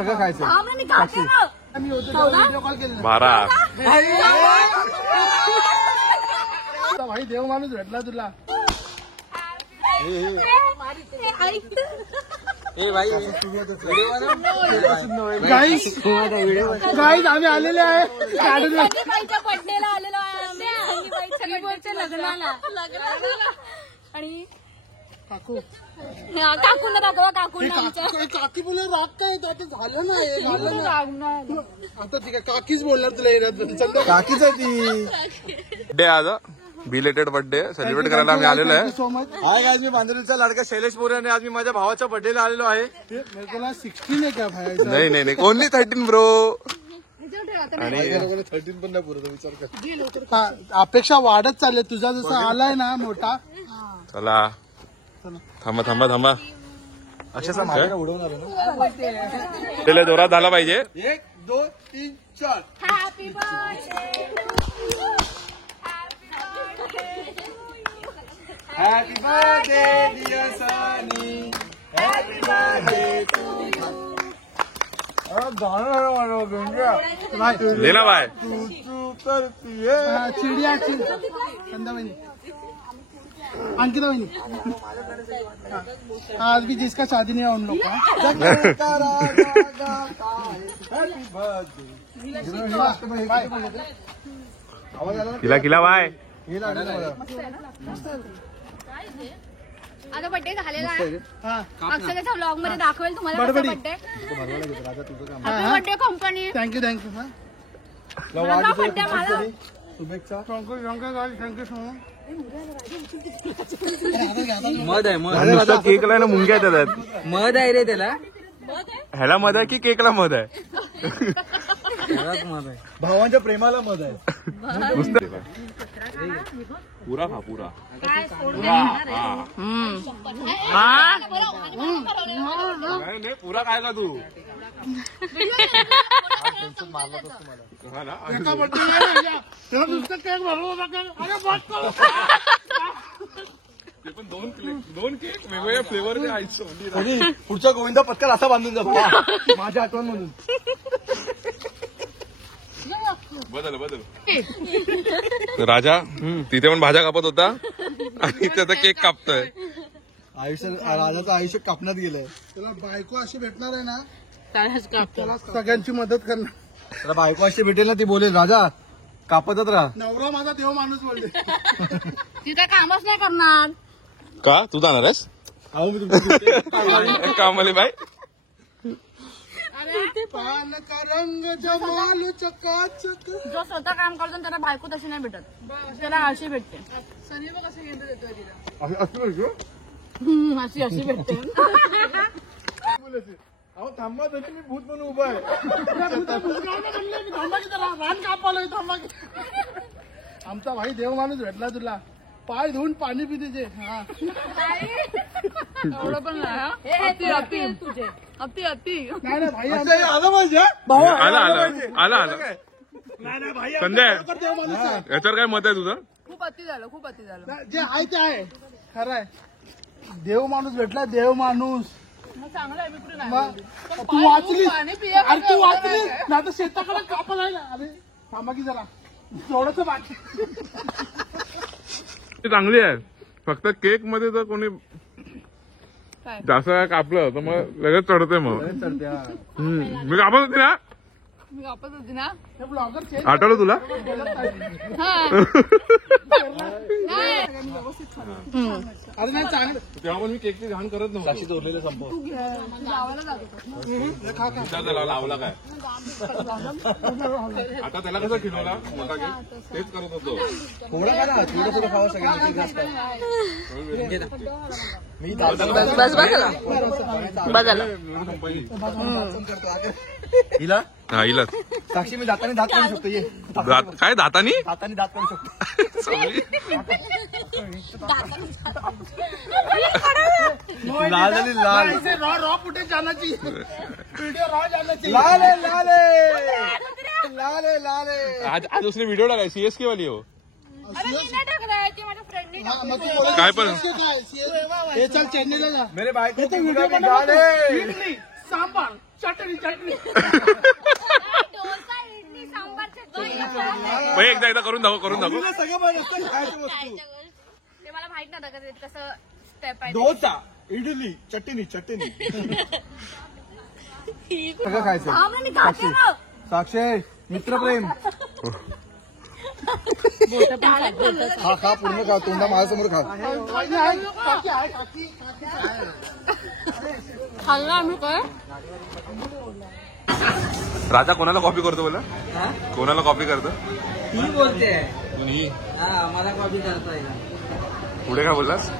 सगळं खायचं मी video call केला 12 भाई देव माणूस भेटला तुला गाईज आम्ही आलेले आहे बर्थडेला आलेलो आहे लग्नाला आणि काकूला दाखवा काकी बोले राग काय आता झालं नाही आता ठीक आहे काकीच बोलणार तुला काकीच आहे ती बर्थडे आज बिलेटेड बर्थडे सेलिब्रेट करायला आम्ही आलेलो आहे सो मच हाय गाइस मी बांद्रेचा लाडका शैलेश मोरे आणि आज मी माझ्या भावाच्या बर्थडेला आलेलो आहे मेरे को 16 है क्या भाई नाही ओनली 13 ब्रो आणि 13 पण नाही पुरत विचार कर अपेक्षा वाढत चालले तुझा जसा आलाय ना मोठा चला थांबा अक्षरशः माझ्या उडवणार आहे ना त्याला जोरात झाला पाहिजे 1 2 3 4 happy birthday Happy birthday dear Sunny Happy birthday to you लेना भाई चिड़िया चंदा बहनी अंकिता बहनी आज भी जिसका शादी नहीं है उन लोग का किला बाय आता बर्थडे झालेला आहे अक्षराच्या व्लॉग मध्ये दाखवेल तुम्हाला birthday birthday company thank you birthday मला शुभेच्छा थँक्यू सो मध आहे नुसतं केकला ना मुंग्या येतात मध आहे रे त्याला ह्याला मध आहे की केकला मध आहे मध आहे भावांच्या प्रेमाला मध आहे नुसतं पुरा खा पुरा नाही पुरा काय का तू त्याला नुसतं केक भरवला ते पण दोन केक वेगवेगळ्या फ्लेवरचे आईचं पुढच्या गोविंदा पत्कर असा बांधून जातो माझ्या आठवण म्हणून बदल राजा तिथे पण भाज्या कापत होता आणि त्याचा केक कापतोय राजाचं आयुष्य कापण्यात गेलंय त्याला बायको अशी भेटणार आहे ना त्याला सगळ्यांची मदत करणार त्याला बायको अशी भेटेल ना ती बोलेल राजा कापतच राहा नवरा माझा देव माणूस बोलते तिथे कामच नाही करणार का तू जाणार आहेस अहो मी कामाले बाय पान का रंग जमाल चकाचक जो स्वतः काम करतो त्याला बायको तशी नाही भेटत त्याला अशी भेटते अशी भेटते अहो थांबा तरी मी भूत म्हणून उभा आहे आमचा भाई देव माणूस भेटला तुला पाय धुवून पाणी पितेचे एवढं पण नाही तुझे अति नाही भाई आलं पाहिजे आला संजय देव माणूस आहे याच्यावर काय मत आहे तुझं खूप अति झालं जे आहे ते आहे खरं आहे देव माणूस भेटला देव माणूस चांगलं आहे विपरीत मग तू वाचली अरे तू वाचली ना तर शेताकडे कापत आहे ना अरे थांबा की जरा थोडस बाकी चांगली आहे फक्त केक मध्ये जर कोणी जास्त काय कापलं तर मग लगेच चढते मग मी कापत होती ना मी वापस होती ना हे ब्लॉगर चेंज आठवलं तुला अरे नाही चांगलं तेव्हा पण मी केकची घाण करत नव्हती चोरलेलं संपव लावला काय आता त्याला कसं खिलवला मोठा केक तेच करत होतो थोडं करा थोडं खावं सगळ्यांना हिला हा इलाच साक्षी मी दाताने दात करू शकतो ये काय दातानी दाताने दात करू शकतो लाल आणि लाल रॉ फुटेज जाना चाहिए वीडियो रॉ जाना चाहिए लाले लाले लाले लाले आज उसने वीडियो डाला सीएसके वाली हो अरे मी नाही टाकलाय ती माझ्या फ्रेंडने काय पण हे चल चेन्नईला जा मेरे भाई को व्हिडिओ सांभाळ डोसा इडली सांबार चटणी एकदा करून दाखव मुलीला सगळं माहित असतं खायच्या वस्तू. ते मला माहित नव्हतं कसं स्टेप आहे डोसा इडली चटणी सगळं खायचं. हा, मग मी खाते ना. साक्षी मित्रप्रेम खा पूर्ण खा तोंडा माझ्यासमोर खा. खाल्लं आम्ही काय राजा कोणाला कॉपी करतो बोला? कोणाला कॉपी करतो? ही बोलते ही हा मला कॉपी करता येईल. पुढे काय बोललास?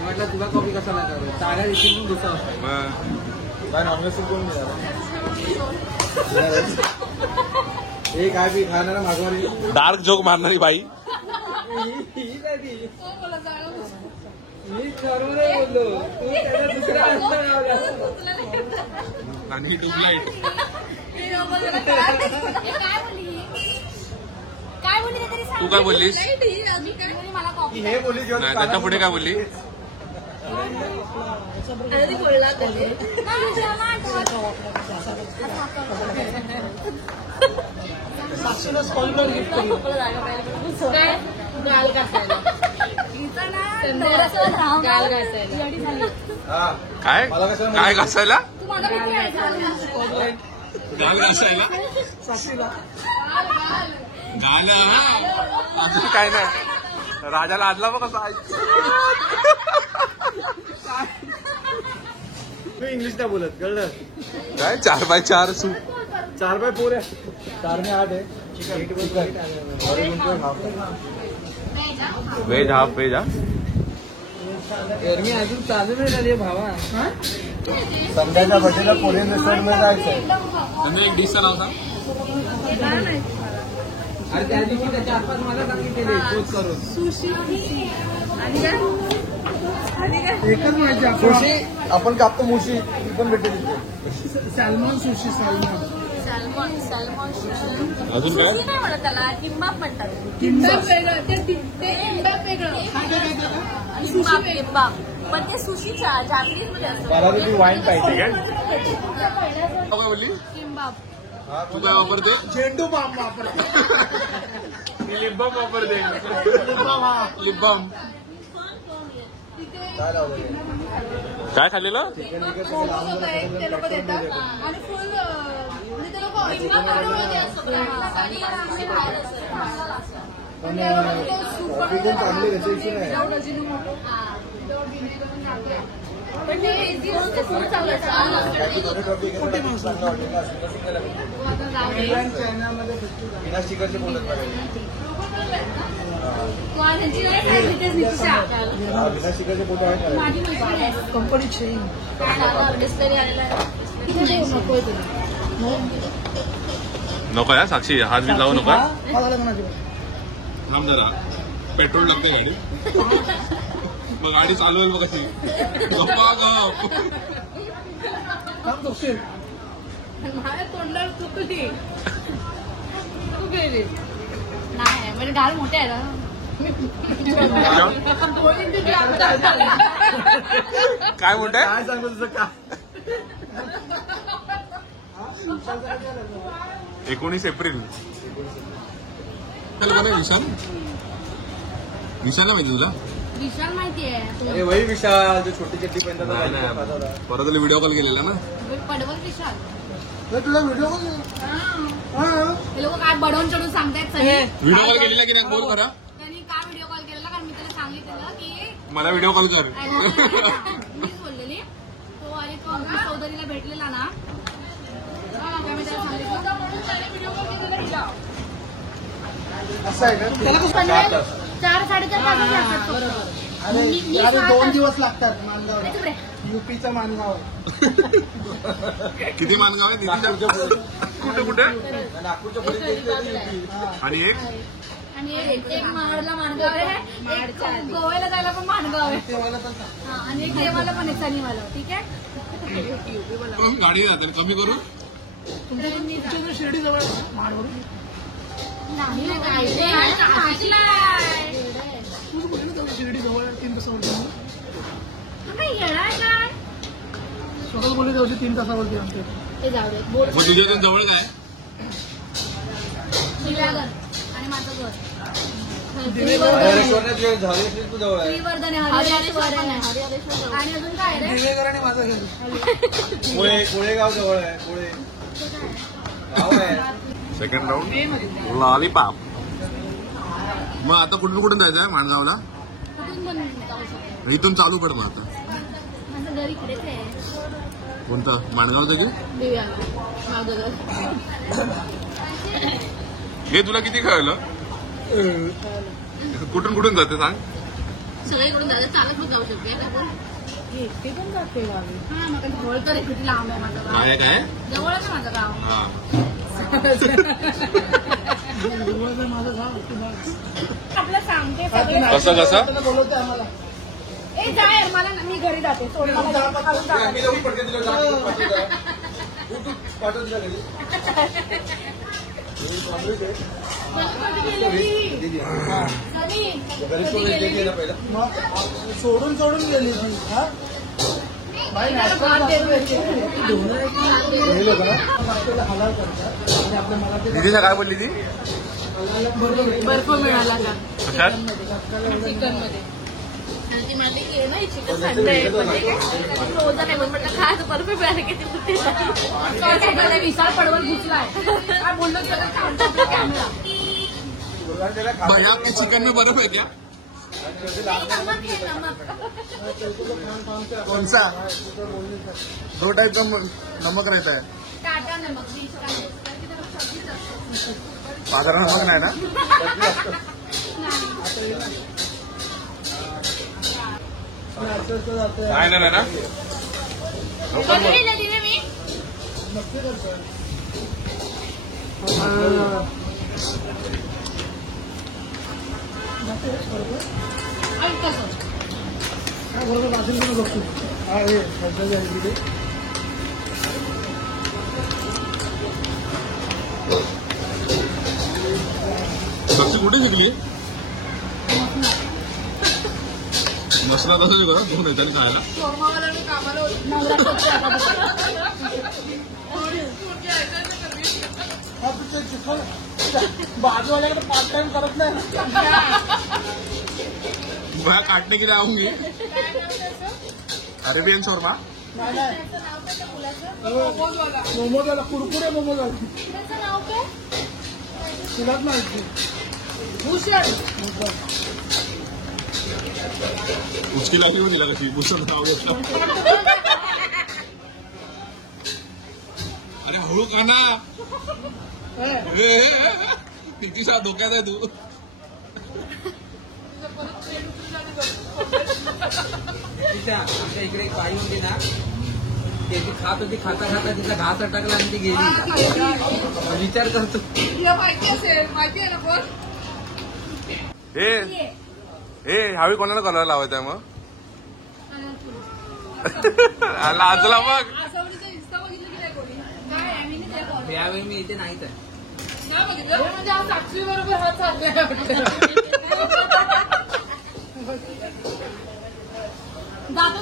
म्हटलं तुला कॉपी कशाला करू? चांगल्या दिवशी पण दुसरा नॉनव्हेज कोण हे काय बी खाणार मागवारी. डार्क जोक मारणारी बाई. ही काय ती? मी सर्व नाही बोललो तू त्याला दुसरा अर्थ लावला. आणि ट्यूबलाईट. काय बोलली ते तरी सांग. तू काय बोललीस? मला कॉपी हे बोलली नाही, त्याच्या पुढे काय बोलली? काय काय घासायला? गाल घासायला? गाल अजून काय नाही. राजाला आदला बघ कसा. तू इंग्लिश नाही बोलत कळलं काय 4x4 सूप. 4x4 आहे 4 में 8 आहे. व्हेज हाफ व्हेज हा. गरमी अजून चालू नाही झाली भावा. संध्याच्या बर्थडेला कोरियन रेस्टॉरंट मध्ये जायचंय. एक डिशचं नाव सांग. अरे त्या दिवशी त्याच्या आसपास मला सांगितलेले पोच करून. एकच माहिती सुशी आपण कापतो मुशी ती पण भेटते तिथे. सॅल्मॉन सुशी सॅल्मॉन अजून काय? सुशी नाही म्हणत त्याला किंबाप म्हणतात. किंबाप वेगळं ते किंबाप वेगळं किंबाप पण ते सुशी जापनीज मध्ये असतं. मला तर ती वाईन पाहिजे. काय बोलली? किंबाप तू काय वापरते? झेंडू बाम वापरते. लिप बाम वापरते. Lip balm. काय खाल्लेलं? ते लोक देतात आणि फुल म्हणजे ते लोक किंबाप चांगली रेसिपी नाही. पण ते फूड चांगलं चिकनचे बोलत विनाशिकाचे फोटो आहेत. माझी मैत्रीण आहे. कंपनीची नको या साक्षी हात बीत लावू नका. थांब जरा पेट्रोल लागते गाडी. मग गाडी चालू आहे बघ कशी. गप्पा गप. माझ्या तोंडावर चुकली तू गेली नाही म्हणजे गाल मोठे आहे ना. काय म्हणताय? काय सांगू तुझं का 19 एप्रिल. त्याला बघा विशाल. विशालला माहिती तुला? विशाल माहितीये अरे वही विशाल जो छोटी चड्डी पहनता था. परत व्हिडिओ कॉल केलेला ना. पडवल विशाल तुला व्हिडिओ हे लोक काय बडवून चढून सांगतायत सगळे. व्हिडिओ कॉल केलेला की नाही बोल खरा. त्यांनी काय व्हिडिओ कॉल केलेला कारण मी त्याला सांगितलेलं की मला व्हिडिओ कॉल कर. मीच बोललेली तो आणि तो अंकित चौधरीला भेटलेला ना. मी त्याला सांगितलं असं आहे का 4-4.5 तास लागतात. अरे 2 दिवस लागतात मानगाव. युपीचा मानगाव. किती मानगाव आहे? कुठे कुठे? नागपूरच्या पर्यंत आणि एक एक महाडला माणगाव आहे. एक गोव्याला जायला पण माणगाव आहे. आणि एक देवाला पण आहे शनिवाला. ठीक आहे गाडी जाते कमी करू. तुमच्या शिर्डी जवळ महाडवरून नाही शिर्डी जवळ 3 तासावरती. स्वतःच बोलले जाऊ 3 तासावरती आमच्या ते जाऊ दे. बोर्ड मग तुझ्या इथून जवळ काय? श्रीनगर आणि माझं घर हरिहरेश्वर नाही, तुझ्या झालेश्वर तू जवळ आहे. श्रीवर्धन आहे, हरिहरेश्वर आहे. आणि अजून काय रे? दिवेघर आणि माझं घर. कोळेगाव जवळ आहे. कोळे गाव आहे. Second round lollipop. मग आता कुठून कुठून जायचं आहे माणगावला? कुठून पण जाऊ शकतो. इथून चालू कर मग आता. माझं घर इकडेच आहे. कोणतं माणगाव त्याची? दिव्या माझं घर. हे तुला किती कळलं? कुठून कुठून जाते सांग? सगळीकडून जायचं, चालत पण जाऊ शकते. एकटी पण जाते गावी. हा मग जवळ तर किती लांब आहे माझं गाव. काय काय? जवळच आहे माझं गाव. हा. आपलं सांगते कसं कसं? बोलवते आम्हाला. ए जाय मला मी घरी जाते. सोड मला खाऊन जा. मी जाऊन पटकन तिला पाठव तिला घरी. सोडून गेली. दिदीला काय बोलली ती? बर्फ मिळाला का कशात? चिकन मध्ये. ती म्हणाली की ना चिकन संडे रोजा नाही म्हटलं काय बर्फ मिळाला किती विशाल पडवल घुसलाय काय बोललो कॅमेरा भैया आपके चिकन में बर्फ है क्या? कौन सा? 2 टाइप का नमक रहता है. टाटा नमक साधारण नमक नाही ना? नाही ना ना मी साक्षी कुठे शिकली? मसला तसं नाही करा दोन येतात खायला. बाजूवाल्याकडे पार्ट टाइम करत नाही. मैं काटने के लिए आऊंगी. अरेबियन शोरमा. मोमोज वाला कुरकुरे मोमोज वाला नाव काय तुलाच माहिती. भूषण उसकी लागली होती तिला कशी भूषण नाव घेतलं. अरे हळू का ना. कितीशा धोक्यात आहे तू. आमच्या इकडे एक बाई होती ना, त्याची खात होती, खाता खाता तिचा घास अटकला आणि ती गेली. विचार करतो हे ह्यावेळी कोणाला कलर लावायचा मग? लाजला मग. यावेळी मी इथे नाहीच आहे. साक्षी बरोबर हा चाललाय जातो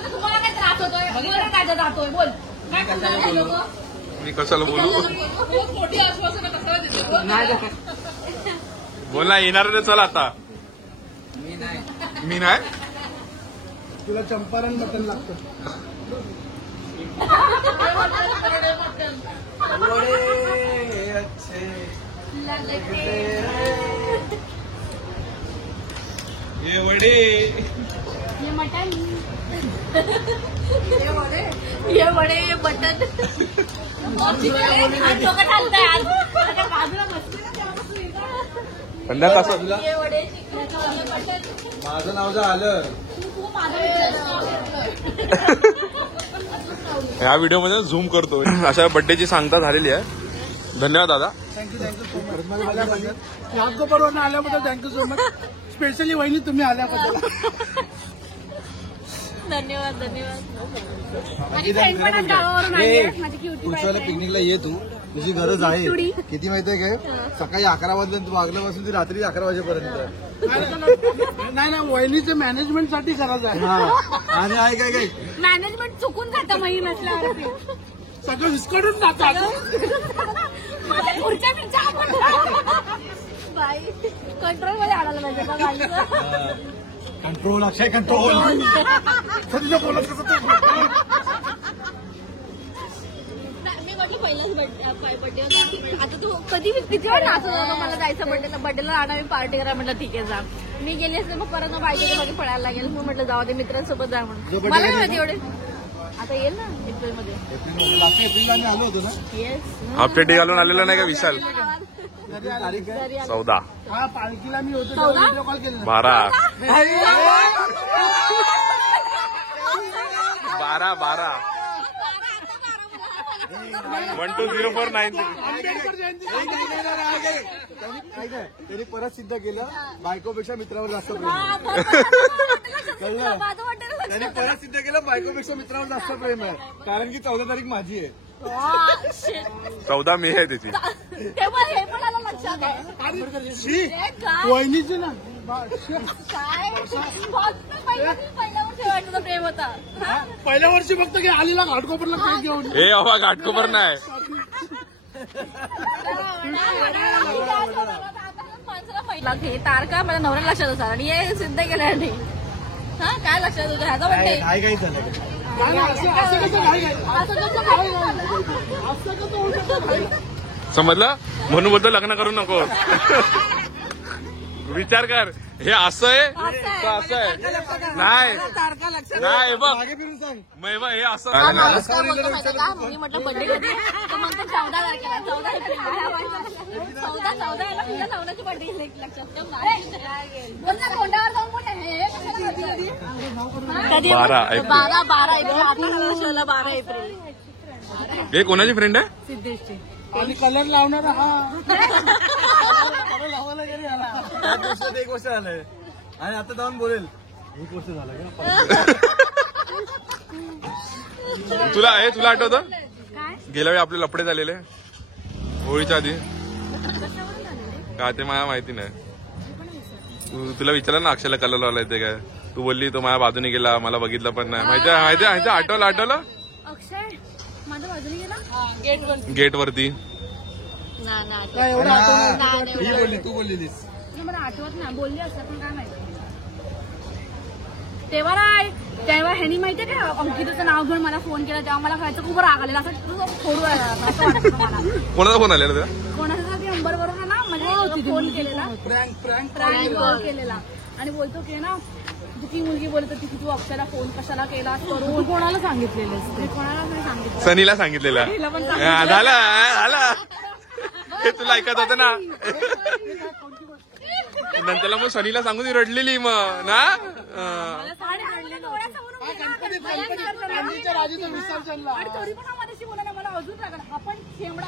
तर तुम्हाला काय त्रास होतोय? काय जातोय बोल काय करणार लोक. मी कशाला बोलू? मोठी आश्वासनं कशाला देतो? नाही बोल ना येणार रे. चल आता. मी नाही. मी नाही. तुला चंपारण मटन लागतं. ये वडे. ये मटन ये वडे ये मटन डोकं चालतंय आज. आता बाजूला बसली ना तेव्हापासून थंडा कसं? ये वडे चिकन मटन. माझं नाव जर आलं तू माझं विचार. या व्हिडिओ मध्ये झूम करतो. अशा बर्थडेची सांगता झालेली आहे. धन्यवाद दादा. थँक्यू सो मच आल्याबद्दल. यादगोबरवरून आल्याबद्दल थँक्यू सो मच. स्पेशली वहिनी तुम्ही आल्याबद्दल. धन्यवाद माझी फ्रेंड पण आज गावावरून आली आहे. माझी क्युटी पुढच्या पिकनिकला ये तू. तुझी गरज आहे. किती माहितीये काय? सकाळी 11 वाजल्यापासून ती रात्री 11 वाजेपर्यंत. नाही वहिनीचं मॅनेजमेंट साठी गरज आहे. आणि आहे काय मॅनेजमेंट चुकून जातं मही नसल्यावर. सगळं विस्कटून जातात. बाई कंट्रोल मध्ये आणायला पाहिजे का बाईचं? कंट्रोल अक्षय कंट्रोल. तुझ्या बोलत कसं मी म्हटलं पहिलाच बर्थडे होता. आता तू कधी किती वेळ नाचत होता मला जायचं बर्थडेला राहणार मी पार्टी करा. म्हटलं ठीक आहे जा. मी गेली असते मग परत बाईच्या मागे पळायला लागेल. मग म्हटलं जाऊ दे मित्रांसोबत जा म्हणून. मला नाही माहिती एवढे. आता येईल ना एप्रिलमध्ये. एप्रिलला आलो होतो ना. येस हाफ टेडी घालून आलेला नाही का विशाल? तारीख आहे 14 हा पालखीला मी होतो 14? कॉल केला 12 12 आंबेडकर जयंती. त्यांनी परत सिद्ध केलं बायकोपेक्षा मित्रावर जास्त प्रेम आहे. त्यांनी परत सिद्ध केलं बायकोपेक्षा मित्रावर जास्त प्रेम आहे. कारण की 14 तारीख माझी आहे. 14 मे आहे त्याची. तेव्हा हे पण आलं लक्षात आहे. वहिनीची ना काय पहिल्या वर्षी वाटत प्रेम होता. पहिल्या वर्षी फक्त की आलेला घाटकोपरला केक घेऊन हे अवा घाटकोपर नाही. हे तारका माझ्या नवऱ्या लक्षात होता आणि हे सिद्ध केलं नाही. हा काय लक्षात होतं ह्याचा बड्डे. काही झालं समजलं? म्हणून बोलतो लग्न करू नको. विचार कर हे असं आहे तो असं आहे. नाही बघ मागे फिरून सांग. मग हे असं मी म्हटलं बर्थडे कधी तर म्हणतो 14 तारखेला 14 एप्रिल 14 याला तुझ्या नवऱ्याची बर्थडे लक्षात बोल ना तोंडावर जाऊन बोल हे कधी 12 एप्रिल. 12 April 12 April. हे कोणाची फ्रेंड आहे? सिद्धेशची. आणि कलर लावणार हा कलर लावायला गेली याला 1 वर्ष झालंय आणि आता जाऊन बोलेल 1 वर्ष झालं का. तुला आठवतं काय गेल्या वेळी आपले लफडे झालेले होळीच्या आधी का ते मला माहिती नाही. तुला विचारलं ना अक्षयला कलर लावलाय ते काय तू बोलली तो माझ्या बाजूने गेला मला बघितलं पण नाही. माहिती आठवलं अक्षय माझ्या बाजूने गेला गेट वरती. ही बोलली तू बोललेलीस. मला आठवत नाही बोलली असं पण काय माहिती. तेव्हा ह्यानी माहितीये का अंकिताचं नाव घेऊन मला फोन केला तेव्हा मला कळायचं खूप राग आलेला. असं फोडू असं वाटतं मला. कोणाचा फोन आलेला तुला? कोणाचा ती नंबर बरोबर ना म्हणजे फोन केलेला प्रँक कॉल केलेला आणि बोलतो की ना ती मुलगी बोलत होती की तू अक्षयला फोन कशाला केला करून. कोणाला सांगितलेलं कोणाला नाही सांगितलं. सनीला सांगितलेला झालं हे तुला ऐकत होतं ना. नंतर मग सनीला सांगून ती रडलेली मग ना. राजीचं विसर्जनला तरी पण माझ्याशी बोला मला अजून लागला आपण शेंबडा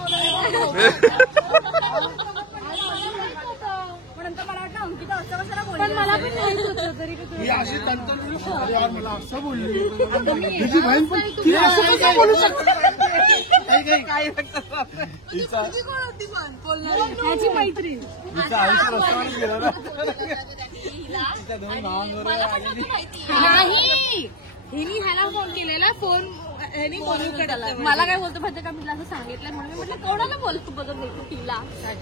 नंतर मला वाटलं अंकिता असं कशाला बोलली. मला पण माहित होतं तरी ही अशी तंत्र मला असं बोलली तुझी बहीण पण ती असं कसं बोलू शकते. ह्याची मैत्री तिचं आयुष्य रस्त्यावर गेलं ना. नाही हिनी ह्याला फोन केलेला फोन मला काय बोलतो माहिती का मी असं सांगितलं म्हणून मी म्हटलं कोणाला बोलतो बघत नाही तिला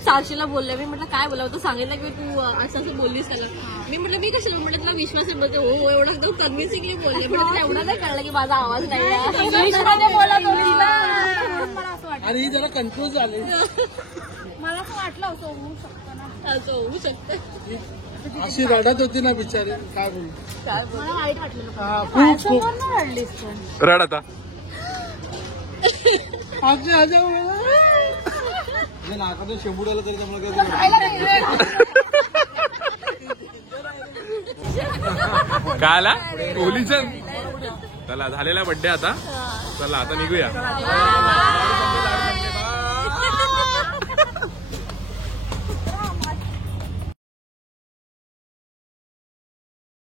साक्षीला बोलले. मी म्हटलं काय बोलावं सांगितलं की तू असं बोललीस त्याला. मी म्हटलं मी कशाला म्हटलं तुला विश्वास बोलते हो एवढं एकदम कन्व्हिन्सिंगली बोलले. म्हटलं एवढं नाही कळलं की माझा आवाज नाही मला असं वाटलं आणि ही जरा कन्फ्युज झाली. मला असं वाटलं असं होऊ शकतं ना असं होऊ शकतं. अशी रडत होती ना बिचारी काय बोलू. मला वाईट वाटलं खूप खूप रडलीस पण रड आता. नाकातून शेंबूड आलं तरी तुम्हाला काय आला पोलिस. चला झालेला बड्डे आता. चला आता निघूया.